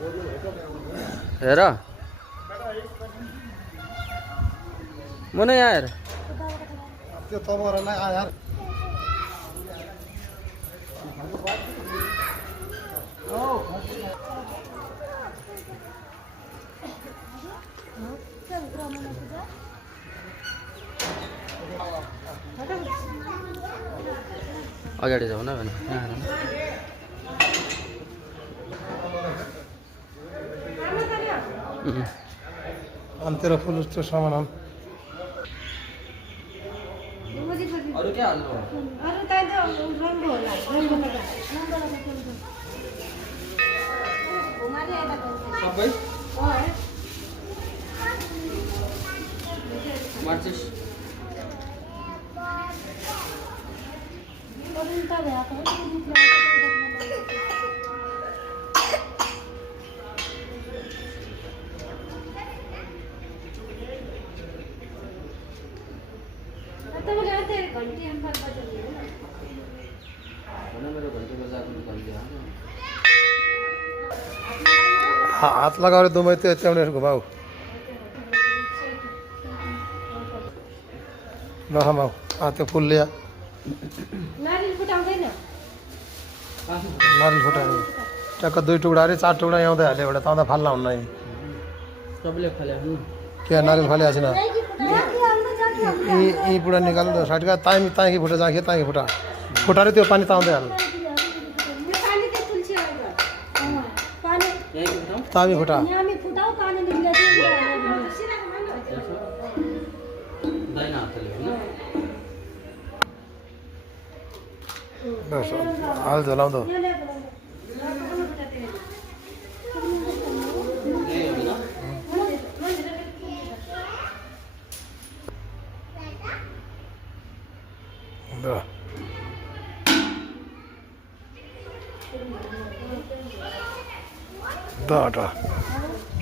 हेर मुना यहाँ हेर त्यो तमरालाई आ यार अगाडि जाऊ न भने अनि तेरो फुल त्यो सामान आम अरु के हाल्नु अरु त रंग होला रंग लगा हमारे आइला सबै और मार्चिस अरु त भया त तपाईँले अन्त घन्टी अनुसार बजाउनु भने मेरो घन्टी बजाएको घन्टी हात लगाएर दुमै त्यो च्याउने घुमाऊ नखमाऊ त्यो फुल ल्या नारियल फुटाउँदैन नारियल फुटायो ट्याक्क 2 टुक्रा अरे 4 टुक्रा आउँदै हाल्यो एउटा ताउँदा फाल्ला हुन्न नि सबैले खाले हाल्नु के नारियल फाले छैन यी बुढा निकाल्नु त साइडका ताई फुटा जाखे ताई फुटा फुटाएर त्यो पानी ताउँदै हाल्नु पानी त तुलसी आउँछ पानी यही फुटाऊ तामी फुटा हामी फुटाऊ पानी निक्ले दाइना हातले हैन बस हाल जलाउँदो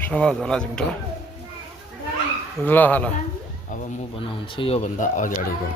समाज होला जिम्टा ल अब म बनाउँछु यो भन्दा अगाडिको